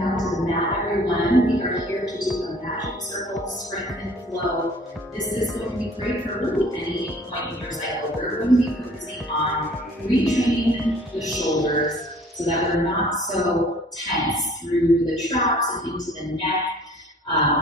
back to the mat, everyone. We are here to do a magic circle, strength and flow. This is going to be great for really any point in your cycle. We're going to be focusing on retraining the shoulders so that we're not so tense through the traps and into the neck.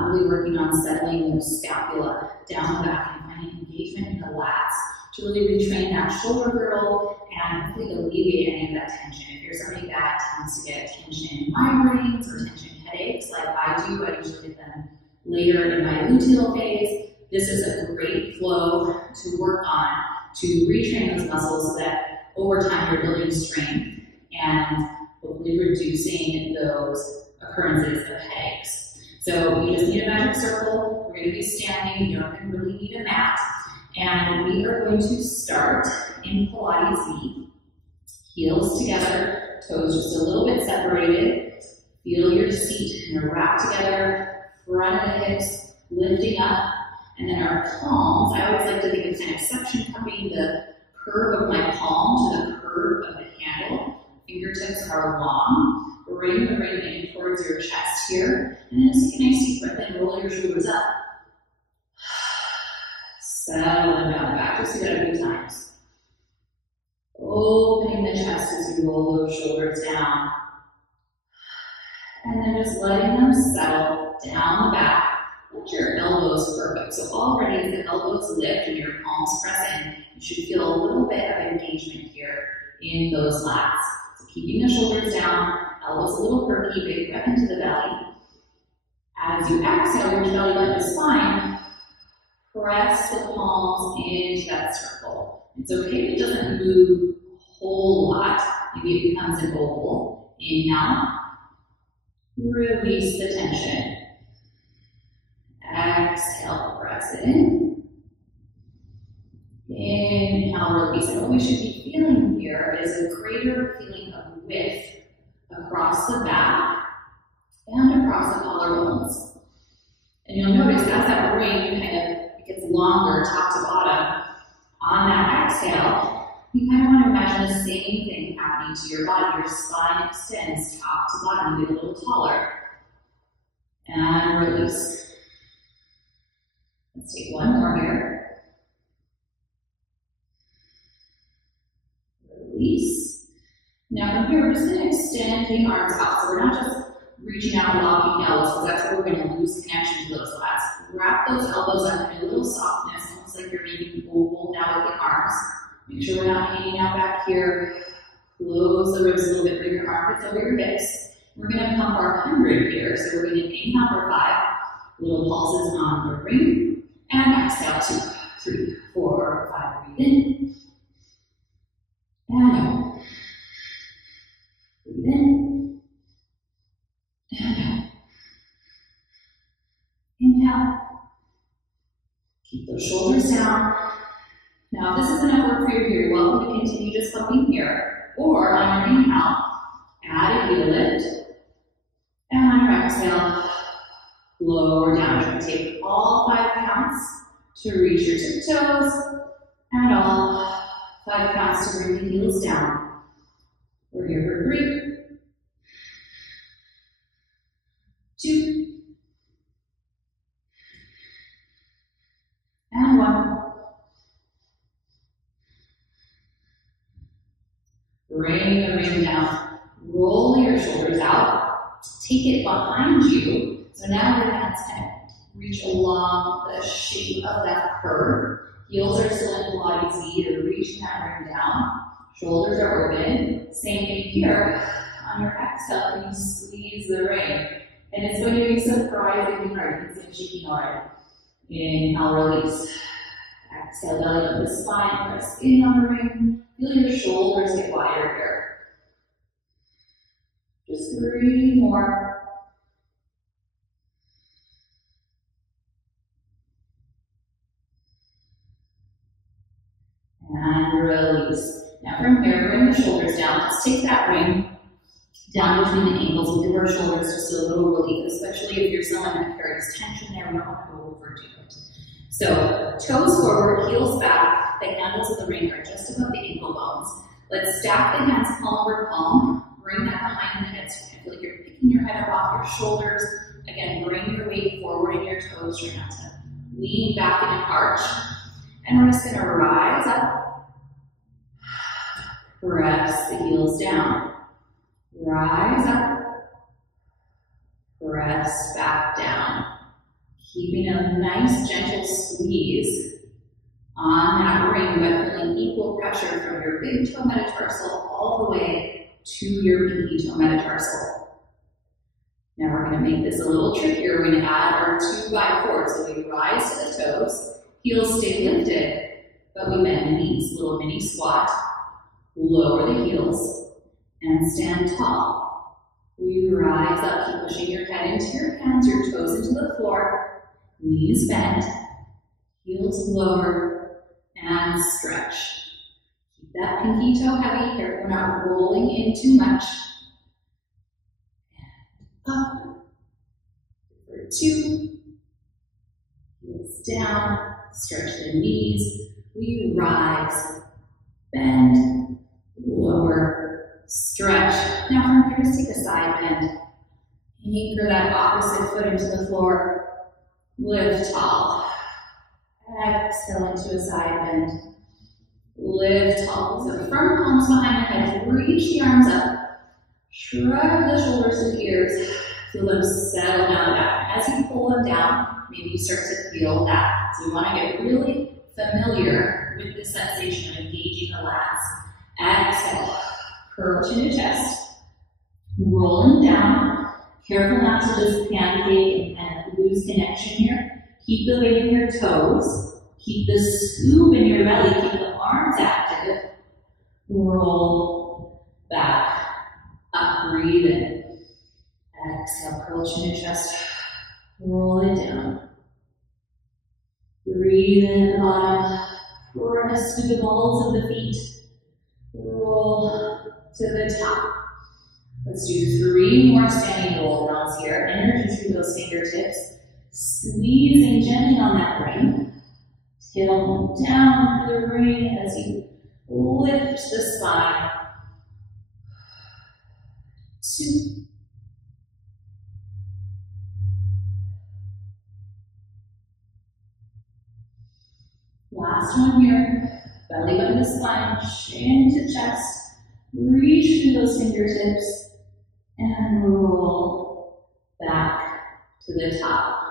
Really working on settling those scapula down the back and finding engagement in the lats to really retrain that shoulder girdle and hopefully alleviate any of that tension. If you're somebody that tends to get tension migraines or tension headaches like I do, I usually get them later in my luteal phase. This is a great flow to work on to retrain those muscles so that over time you're building strength and hopefully reducing those occurrences of headaches. So you just need a magic circle. We're going to be standing. You don't really need a mat. And we are going to start in Pilates V. Heels together, toes just a little bit separated. Feel your seat and your wrap together, front of the hips lifting up. And then our palms, I always like to think of kind of suction cupping the curve of my palm to the curve of the handle. Fingertips are long. Bring the ring in towards your chest here. And then just take a nice deep breath in, roll your shoulders up. Settle them down the back. Just do that a few times. Opening the chest as you roll those shoulders down. And then just letting them settle down the back. Let your elbows perfect. So already as the elbows lift and your palms press in, you should feel a little bit of engagement here in those lats. So keeping the shoulders down, elbows a little perky, big breath into the belly. As you exhale, reach belly button to spine. Press the palms into that circle. It's okay if it doesn't move a whole lot. Maybe it becomes an oval. Inhale. Release the tension. Exhale, press in. Inhale, release. And what we should be feeling here is a greater feeling of width across the back and across the collarbones. And you'll notice as that ring kind of gets longer, top to bottom, on that exhale, you kind of want to imagine the same thing happening to your body. Your spine extends top to bottom, you get a little taller. And release. Let's take one more here. Release. Now from here, we're just going to extend the arms out. So we're not just reaching out and locking elbows, because that's where we're going to lose connection to those lats. Wrap those elbows up in a little softness, almost like you're making an oval now with the arms. Make sure we're not hanging out back here. Close the ribs a little bit, bring your armpits over your hips. We're going to pump our 100 here. So we're going to inhale for 5, little pulses on the ring, and exhale 2, 3, 4, 5. Breathe in, and out. Breathe in, and out. Inhale. Keep those shoulders down. Now, if this is enough work for you here, you're welcome to continue just floating here. Or on your inhale, add a heel lift. And on your exhale, lower down. You're going to take all 5 counts to reach your tiptoes. And all 5 counts to bring the heels down. We're here for 3, 2, and 1. Bring the ring down. Roll your shoulders out. Take it behind you. So now your hands kind of reach along the shape of that curve. Heels are still in Pilates V. You're reaching that ring down. Shoulders are open. Same thing here. On your exhale, you squeeze the ring. And it's going to be surprisingly hard. You can see it shaking already. Inhale, release. Exhale, belly up the spine, press in on the ring. Feel your shoulders get wider here. Just 3 more. And release. Now from here, bring the shoulders down. Let's take that ring down between the ankles. We'll give our shoulders just a little relief, especially if you're someone that carries tension there. We don't want to overdo it. So toes forward, heels back. The handles of the ring are just above the ankle bones. Let's stack the hands palm over palm. Bring that behind the hips. I feel like you're picking picking your head up off your shoulders. Again, bring your weight forward in your toes. You're going to lean back in an arch. And we're just going to rise up. Press the heels down. Rise up. Press back down. Keeping a nice gentle squeeze on that ring, but feeling equal pressure from your big toe metatarsal all the way to your pinky toe metatarsal. Now we're going to make this a little trickier. We're going to add our 2x4. So we rise to the toes, heels stay lifted, but we bend the knees. Little mini squat. Lower the heels and stand tall. We rise up, keep pushing your head into your hands, your toes into the floor, knees bent, heels lower, and stretch. Keep that pinky toe heavy, careful not rolling in too much. And up, for 2, heels down, stretch the knees, we rise, bend, lower, stretch. Now from here, just take a side bend. Anchor that opposite foot into the floor. Lift tall. Exhale into a side bend. Lift tall. So firm palms behind the head. Reach the arms up. Shrug the shoulders to the ears. Feel them settle down the back. As you pull them down, maybe you start to feel that. So we want to get really familiar with the sensation of engaging the lats. Exhale, curl chin to chest, rolling down. Careful not to just pancake and lose connection here. Keep the weight in your toes. Keep the scoop in your belly. Keep the arms active. Roll back, up, breathe in. Exhale, curl chin to chest, roll it down. Breathe in at the bottom. Press through the balls of the feet. Roll to the top. Let's do 3 more standing roll rounds here. Energy through those fingertips. Squeezing gently on that ring. Tail down through the ring as you lift the spine. 2. Last one here. Belly button to spine, chin to chest. Reach through those fingertips and roll back to the top.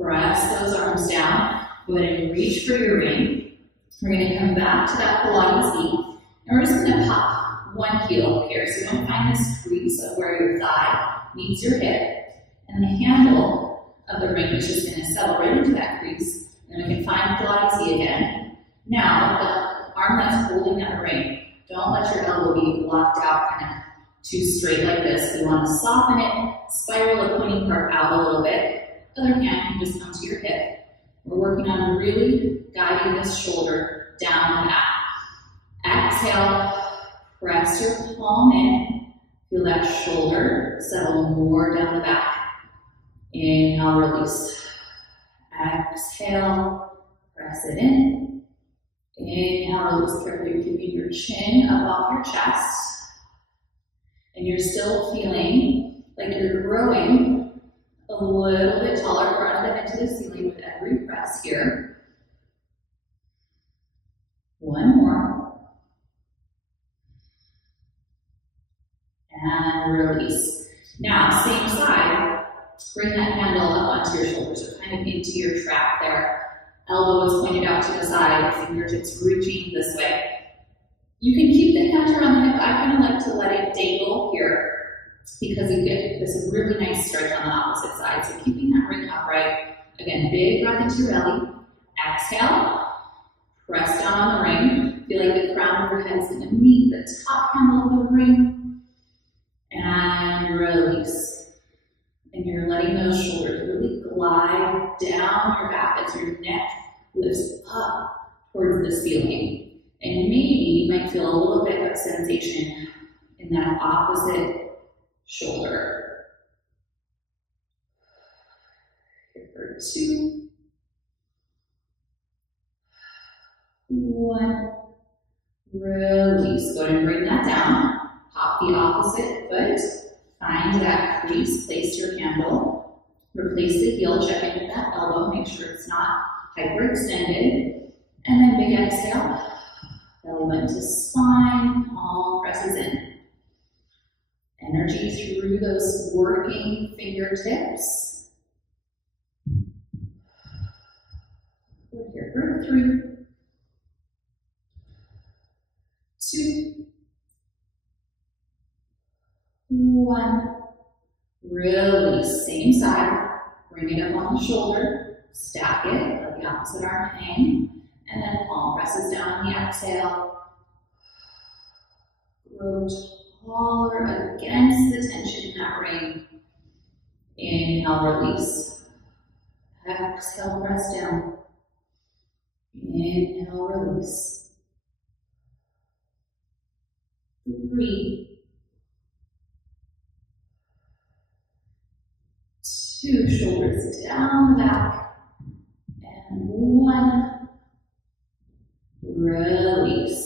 Press those arms down. Go ahead and reach for your ring. We're going to come back to that Pilates knee, and we're just going to pop one heel up here. So you want to find this crease of where your thigh meets your hip, and the handle of the ring is just going to settle right into that crease. And we can find Pilates again. Now, the arm that's holding that ring, don't let your elbow be locked out kind of too straight like this. You want to soften it, spiral the pointing part out a little bit. Other hand can just come to your hip. We're working on really guiding this shoulder down the back. Exhale, press your palm in. Feel that shoulder settle more down the back. Inhale, release. Exhale, press it in. Inhale, release carefully. You're keeping your chin up off your chest. And you're still feeling like you're growing a little bit taller, front of the head to the ceiling with every press here. 1 more. And release. Now, same side, bring that handle up onto your shoulders, so kind of into your trap there. Elbows pointed out to the side, fingertips reaching this way. You can keep the hand around the hip. I kind of like to let it dangle here because you get this really nice stretch on the opposite side. So keeping that ring upright. Again, big breath into your belly. Exhale. Press down on the ring. Feel like the crown of your head is going to meet the top handle of the ring. And release. And you're letting those shoulders really glide down your back as your neck lifts up towards the ceiling. And maybe you might feel a little bit of sensation in that opposite shoulder. Here for 2. 1. Release. Go ahead and bring that down. Pop the opposite foot. Find that crease, place your handle, replace the heel, check in with that elbow, make sure it's not hyperextended, and then big exhale, belly button to spine, palm presses in. Energy through those working fingertips. We're here for 3, 2, 1. Release, same side. Bring it up on the shoulder. Stack it, let the opposite arm hang. And then palm presses down on the exhale. Grow taller against the tension in that ring. Inhale, release. Exhale, press down. Inhale, release. 3, 2, shoulders down the back. And 1. Release.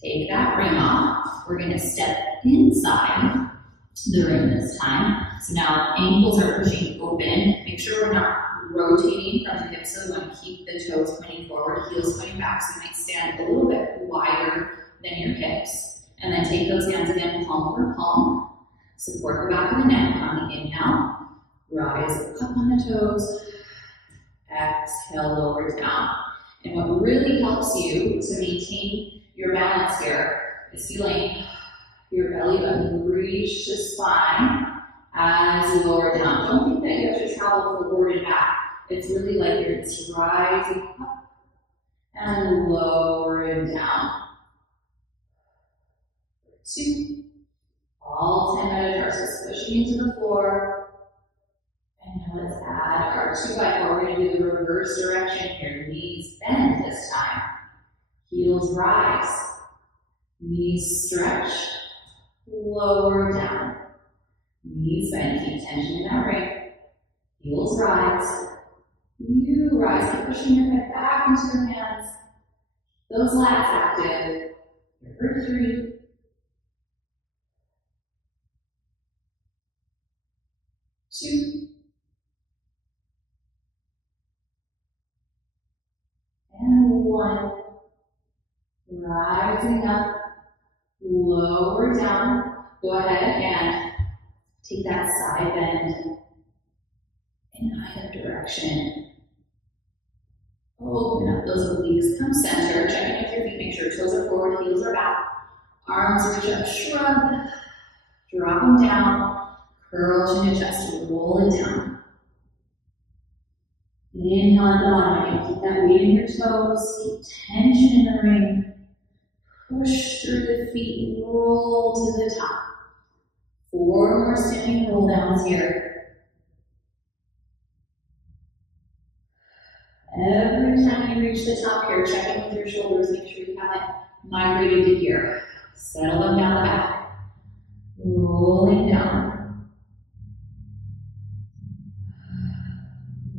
Take that ring off. We're going to step inside the ring this time. So now ankles are pushing open. Make sure we're not rotating from the hips, so we want to keep the toes pointing forward, heels pointing back, so you might stand a little bit wider than your hips. And then take those hands again, palm over palm. Support the back of the neck on the inhale. Rise up on the toes. Exhale, lower down. And what really helps you to maintain your balance here is feeling your belly button reach the spine as you lower down. Don't think that you have to travel forward and back. It's really like you're just rising up and lowering down. 2. All 10 metatarsus pushing into the floor. And now let's add our 2 by 4. We're going to do the reverse direction here. Knees bend this time. Heels rise. Knees stretch. Lower down. Knees bend. Keep tension in that ring. Heels rise. You rise. Keep pushing your head back into your hands. Those lats active. Here for 3. 2. And 1. Rising up, lower down. Go ahead and take that side bend in either direction. Open up those obliques, come center, check in with your feet, make sure toes are forward, heels are back. Arms reach up, shrug, drop them down, curl chin to chest, roll it down. Inhale at the bottom, keep that weight in your toes, keep tension in the ring. Push through the feet, roll to the top. 4 more standing roll downs here. Every time you reach the top here, check in with your shoulders, make sure you haven't migrated to here. Settle them down the back. Rolling down.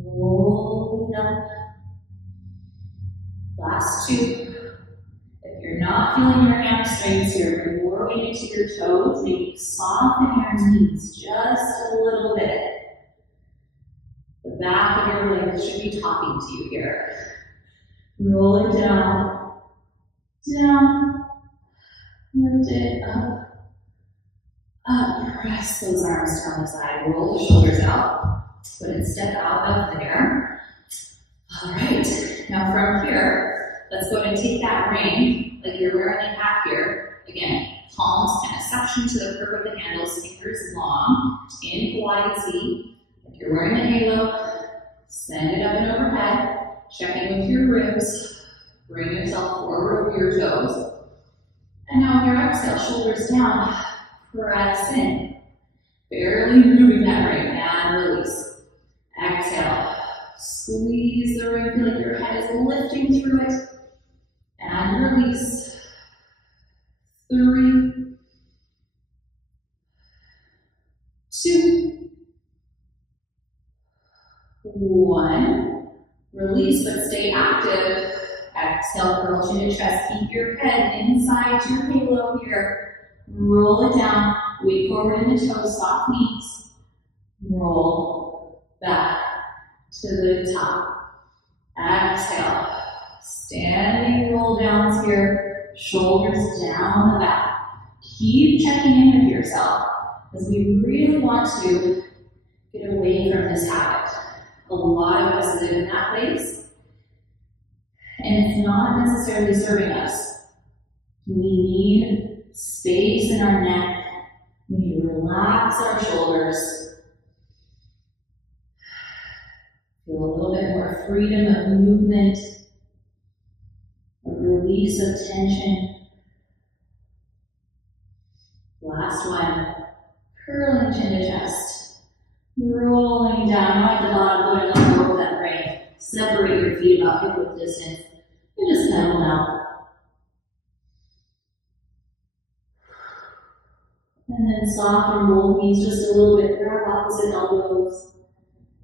Rolling up. Last 2. If you're not feeling your hamstrings here, bring more weight into your toes. Maybe soften your knees just a little bit. The back of your legs should be talking to you here. Roll it down, down, lift it up, up. Press those arms down the side. Roll the shoulders out. Go ahead and step out of there. All right, now from here, let's go ahead and take that ring, like you're wearing a hat here. Again, palms kind of suction to the curve of the handles, fingers long, in Pilates Z. Like you're wearing a halo, send it up and overhead. Check in with your ribs. Bring yourself forward over your toes. And now with your exhale, shoulders down, press in. Barely moving that ring, and release. Exhale. Squeeze the ring, feel like your head is lifting through it. And release. 3, 2, 1. Release, but stay active. Exhale, curl chin to chest. Keep your head inside your halo here. Roll it down. weight forward in the toes, soft knees. Roll back to the top. Exhale. Standing roll downs here, shoulders down the back. Keep checking in with yourself as we really want to get away from this habit. A lot of us live in that place, and it's not necessarily serving us. We need space in our neck. We need to relax our shoulders. Feel a little bit more freedom of movement, a release of tension. Last one, curling chin to chest, rolling down at the bottom, going up over that brain. Separate your feet about hip width distance, and just settle down. And then soften both knees just a little bit, grab opposite elbows,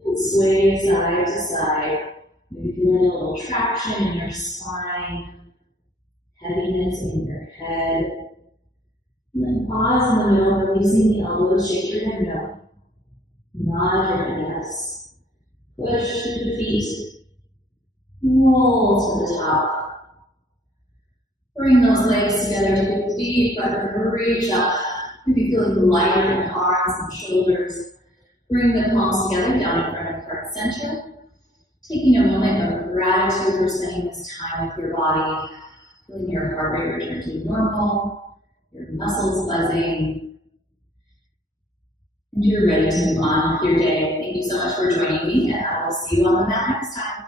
and sway side to side. Maybe feeling a little traction in your spine, heaviness in your head. And then pause in the middle, releasing the elbows, shake your head no. Nod your head yes. Push through the feet. Roll to the top. Bring those legs together, take a deep breath and reach up. Maybe feeling lighter in the arms and shoulders. Bring the palms together down in front of heart center. Taking a moment of gratitude for spending this time with your body. Feeling your heart rate return to normal, your muscles buzzing, and you're ready to move on with your day. Thank you so much for joining me, and I will see you on the mat next time.